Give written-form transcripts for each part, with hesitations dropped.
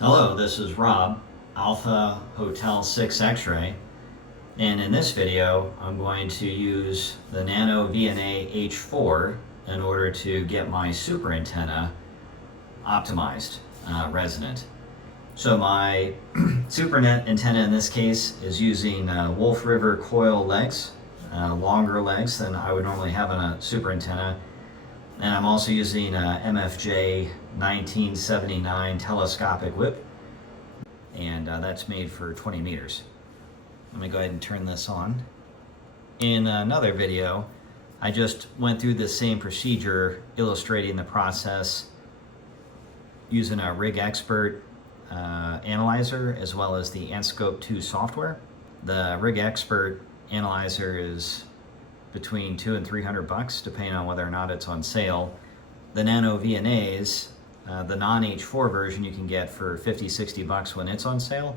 Hello, this is Rob, Alpha Hotel 6 X-Ray, and in this video I'm going to use the NanoVNA H4 in order to get my SuperAntenna optimized, resonant. So my SuperAntenna in this case is using Wolf River Coil legs, longer legs than I would normally have on a SuperAntenna. And I'm also using a MFJ 1979 telescopic whip, and that's made for 20 meters. Let me go ahead and turn this on. In another video, I just went through the same procedure illustrating the process using a Rig Expert analyzer as well as the Anscope 2 software. The Rig Expert analyzer is between $200 and $300 depending on whether or not it's on sale. The NanoVNAs, the non-H4 version you can get for $50-60 when it's on sale.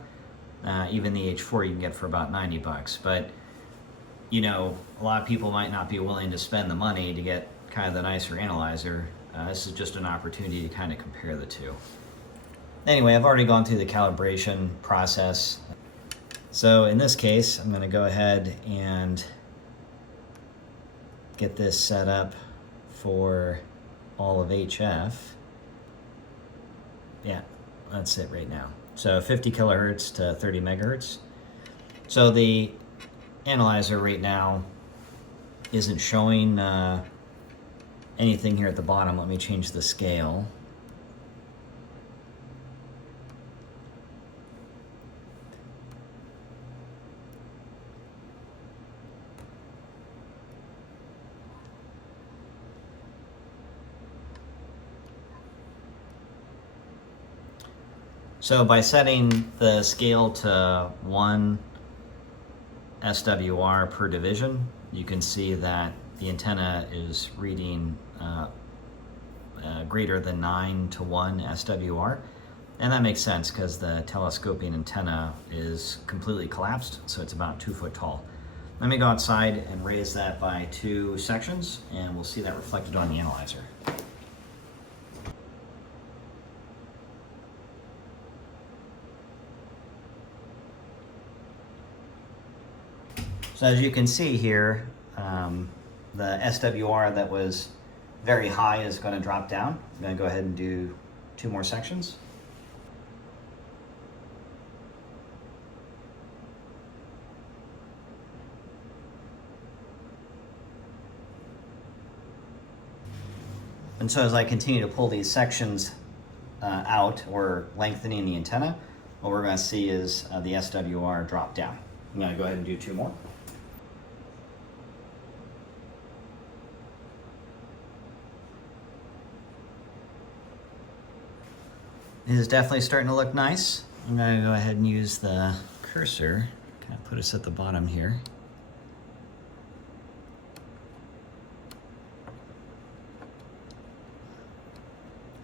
Even the H4 you can get for about $90. But you know, a lot of people might not be willing to spend the money to get kind of the nicer analyzer. This is just an opportunity to kind of compare the two. Anyway, I've already gone through the calibration process. So in this case, I'm going to go ahead and get this set up for all of HF. Yeah, that's it right now. So 50 kilohertz to 30 megahertz. So the analyzer right now isn't showing anything here at the bottom. Let me change the scale. So by setting the scale to 1 SWR per division, you can see that the antenna is reading greater than 9:1 SWR. And that makes sense because the telescoping antenna is completely collapsed, so it's about 2 foot tall. Let me go outside and raise that by 2 sections, and we'll see that reflected on the analyzer. So as you can see here, the SWR that was very high is going to drop down. I'm going to go ahead and do 2 more sections. And so as I continue to pull these sections out, or lengthening the antenna, what we're going to see is the SWR drop down. I'm going to go ahead and do 2 more. It is definitely starting to look nice. I'm going to go ahead and use the cursor, kind of put us at the bottom here.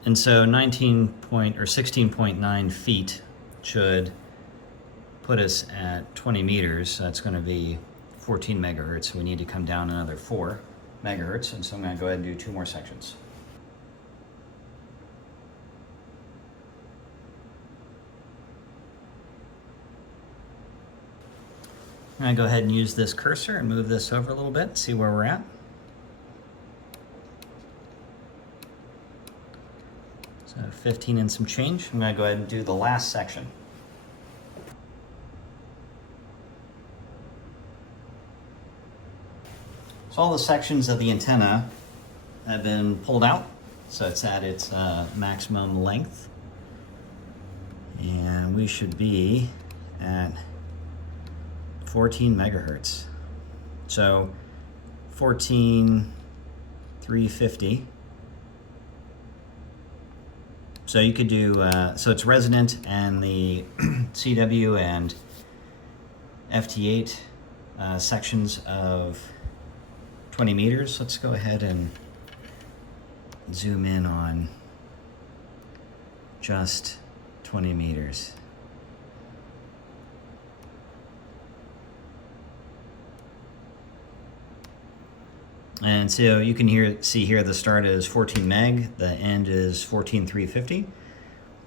And so 16.9 feet should put us at 20 meters. That's going to be 14 megahertz. We need to come down another 4 megahertz. And so I'm going to go ahead and do 2 more sections. I'm going to go ahead and use this cursor and move this over a little bit, see where we're at. So 15 and some change. I'm going to go ahead and do the last section. So all the sections of the antenna have been pulled out, so it's at its maximum length. And we should be at 14 megahertz. So 14,350. So you could do, so it's resonant, and the CW and FT8 sections of 20 meters. Let's go ahead and zoom in on just 20 meters. And so you can see here the start is 14 meg, the end is 14,350.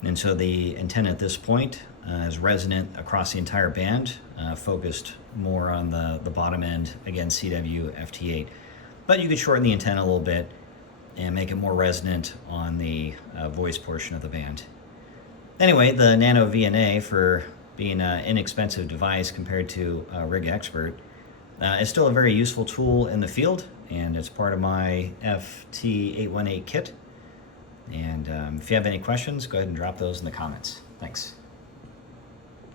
And so the antenna at this point is resonant across the entire band, focused more on the bottom end, again CW FT8. But you could shorten the antenna a little bit and make it more resonant on the voice portion of the band. Anyway, the NanoVNA, for being an inexpensive device compared to Rig Expert, is still a very useful tool in the field, and it's part of my FT818 kit. And if you have any questions, go ahead and drop those in the comments. Thanks.